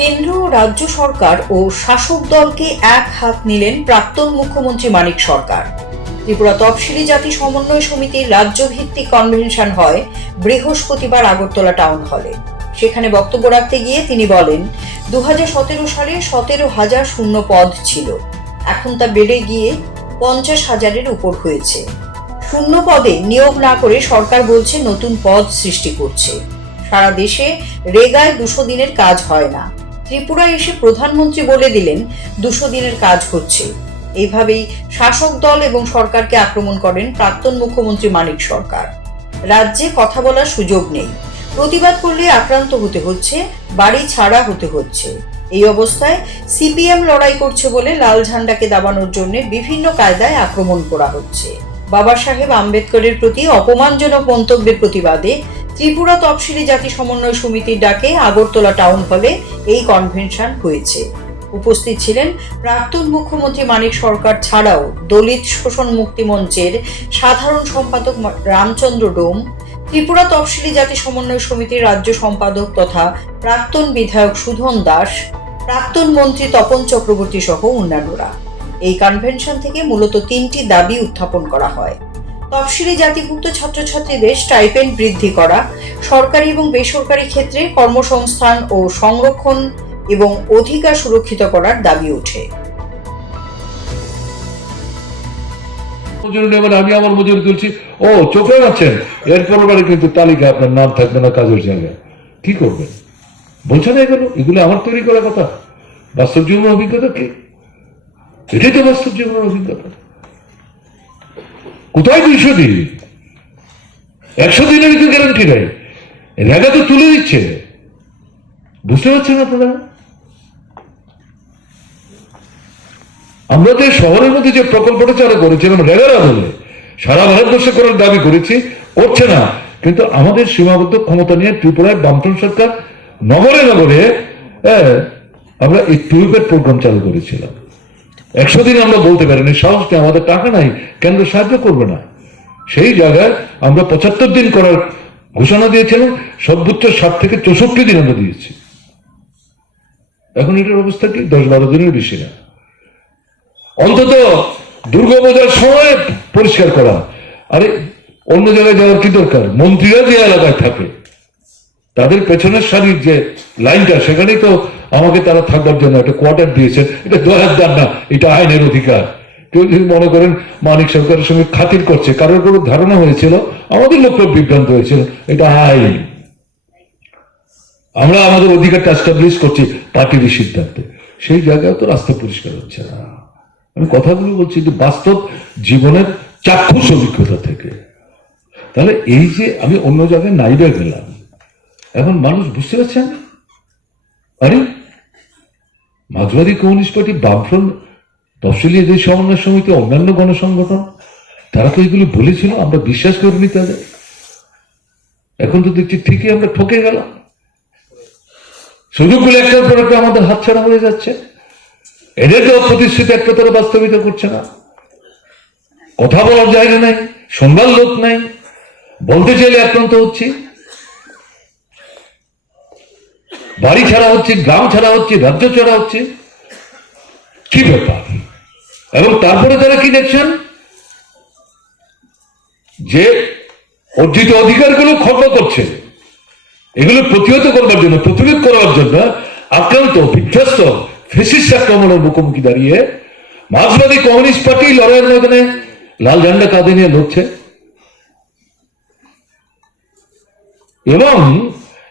কেন্দ্র ও রাজ্য সরকার ও শাসক দলকে এক হাত নিলেন প্রাক্তন মুখ্যমন্ত্রী মানিক সরকার। ত্রিপুরা তফসিলি জাতি সমন্বয় সমিতির রাজ্যভিত্তিক কনভেনশন হয় বৃহস্পতিবার আগরতলা টাউন হলে। সেখানে বক্তব্য রাখতে গিয়ে তিনি বলেন, 2017 সালে 17,000 শূন্য পদ ছিল, এখন তা বেড়ে গিয়ে 50,000-এর উপর হয়েছে। শূন্য পদে নিয়োগ না করে সরকার বলছে নতুন পদ সৃষ্টি করছে। সারা দেশে রেগায় 200 দিনের কাজ হয় না, ত্রিপুরায় এসে প্রধানমন্ত্রী বলে দিলেন 200 দিনের কাজ হচ্ছে। এইভাবেই শাসক দল এবং সরকারকে আক্রমণ করেন প্রাক্তন মুখ্যমন্ত্রী মানিক সরকার। রাজ্যে কথা বলার সুযোগ নেই, প্রতিবাদ করলে আক্রান্ত হতে হচ্ছে, বাড়ি ছাড়া হতে হচ্ছে। এই অবস্থায় সিপিএম লড়াই করছে বলে লাল ঝান্ডাকে দাবানোর জন্য বিভিন্ন কায়দায় আক্রমণ করা হচ্ছে। বাবা সাহেব আম্বেদকরের প্রতি অপমানজনক মন্তব্যের প্রতিবাদে ত্রিপুরা তফসিলি জাতি সমন্বয় সমিতির ডাকে আগরতলা টাউন হলে এই কনভেনশন হয়েছে। উপস্থিত ছিলেন প্রাক্তন মুখ্যমন্ত্রী মানিক সরকার ছাড়াও দলিত শোষণ মুক্তি মঞ্চের সাধারণ সম্পাদক রামচন্দ্র ডোম, ত্রিপুরা তফসিলি জাতি সমন্বয় সমিতির রাজ্য সম্পাদক তথা প্রাক্তন বিধায়ক সুধন দাস, প্রাক্তন মন্ত্রী তপন চক্রবর্তী সহ অন্যান্যরা। এই কনভেনশন থেকে মূলত 3টি দাবি উত্থাপন করা হয়। তফসিলি জাতিভুক্ত ছাত্রছাত্রীদের স্টাইপেন্ড বৃদ্ধি করা, সরকারি এবং বেসরকারি ক্ষেত্রে কর্মসংস্থান ও সংরক্ষণ এবং অধিকার সুরক্ষিত করার দাবি ওঠে। আমি আমার মজুরি তুলছি, ও চোখে আছেন, এরপর কিন্তু তালিকা আপনার নাম থাকবে না কাজের জায়গায়, কি করবেন বলছেন? এগুলো আমার তৈরি করা কথা। বাস্তব জীবনের অভিজ্ঞতা কি? এটাই তো বাস্তব জীবনের অভিজ্ঞতা। কোথায় 200 দিন? 100 দিনের তো গ্যারান্টি নেই। রেগা তো তুলে দিচ্ছে, বুঝতে পারছেন আপনারা? আমরা যে শহরের মধ্যে যে প্রকল্পটা চালু করেছিলাম রেগার আমলে, সারা ভারতবর্ষে করার দাবি করেছি, করছে না। কিন্তু আমাদের সীমাবদ্ধ ক্ষমতা নিয়ে ত্রিপুরায় বামফ্রন্ট সরকার নগরে নগরে আমরা এই টিউবের প্রোগ্রাম চালু করেছিলাম। 100 দিন আমরা বলতে পারিনি, সাহস নেই, আমাদের টাকা নাই, কেন্দ্র সাহায্য করবে না। সেই জায়গায় আমরা 75 দিন করার ঘোষণা দিয়েছিলাম, সর্বোচ্চ 60 থেকে 64 দিন আমরা দিয়েছি। এখন এটার অবস্থা কি? 10-12 দিনের বেশি না। অন্তত দুর্গাপূজার সময় পরিষ্কার করা। আরে অন্য জায়গায় যাওয়ার কি দরকার? মন্ত্রীরা যে এলাকায় থাকে তাদের পেছনের সারির যে লাইনটা, সেখানেই তো আমাকে তারা থাকবার জন্য একটা কোয়ার্টার দিয়েছেন। এটা দয়ার দান না, এটা আইনের অধিকার। কেউ যদি মনে করেন মানিক সরকারের সঙ্গে খাতির করছে, কারোর কোনো ধারণা হয়েছিল, আমাদের লোক বিভ্রান্ত হয়েছিল, এটা আইন। আমরা আমাদের অধিকারটা এস্টাবলিশ করছি পার্টির সিদ্ধান্তে। সেই জায়গায় তো রাস্তা পরিষ্কার হচ্ছে না। আমি কথাগুলো বলছি যে বাস্তব জীবনের চাক্ষুষ অভিজ্ঞতা থেকে। তাহলে এই যে আমি অন্য জায়গায় নাইবে গেলাম, এখন মানুষ বুঝতে পারছেন, আরে মার্ক্সবাদী কমিউনিস্ট পার্টি, বামফ্রন্ট, তফসিলি জাতি সমন্বয় সমিতি, অন্যান্য গণসংগঠন, তারা তো এগুলো বলেছিল, আমরা বিশ্বাস করিনি তাদের। এখন তো দেখছি ঠিকই আমরা ঠকে গেলাম। সুযোগগুলো একটার পর একটা আমাদের হাতছাড়া হয়ে যাচ্ছে। এদের তো প্রতিশ্রুতি একটা তারা বাস্তবিত করছে না। কথা বলার জায়গা নাই, শোনবার লোক নাই, বলতে চাইলে আক্রান্ত হচ্ছি। বাড়ি ছাড়া হচ্ছে, গ্রাম ছাড়া হচ্ছে, রাজ্য ছাড়া হচ্ছে, কি ব্যাপার? এবং তারপরে তারা কি দেখছেন যে অর্জিত অধিকারগুলো খর্ব করছে। এগুলো প্রতিহত করবার জন্য, প্রতিরোধ করার জন্য আক্রান্ত, বিধ্বস্ত ফ্যাসিস্ট আক্রমণের মুখোমুখি দাঁড়িয়ে মার্ক্সবাদী কমিউনিস্ট পার্টি লড়াইয়ের ময়দানে লাল ঝান্ডা কাঁধে নিয়ে লড়ছে। এবং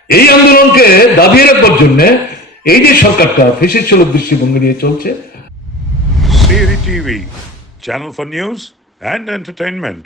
এই আন্দোলনকে দাবিয়ে রাখবার জন্য এই যে সরকারটা ফ্যাসিস্ট সুলভ দৃষ্টিভঙ্গি নিয়ে চলছে। CRI TV, channel for news and entertainment.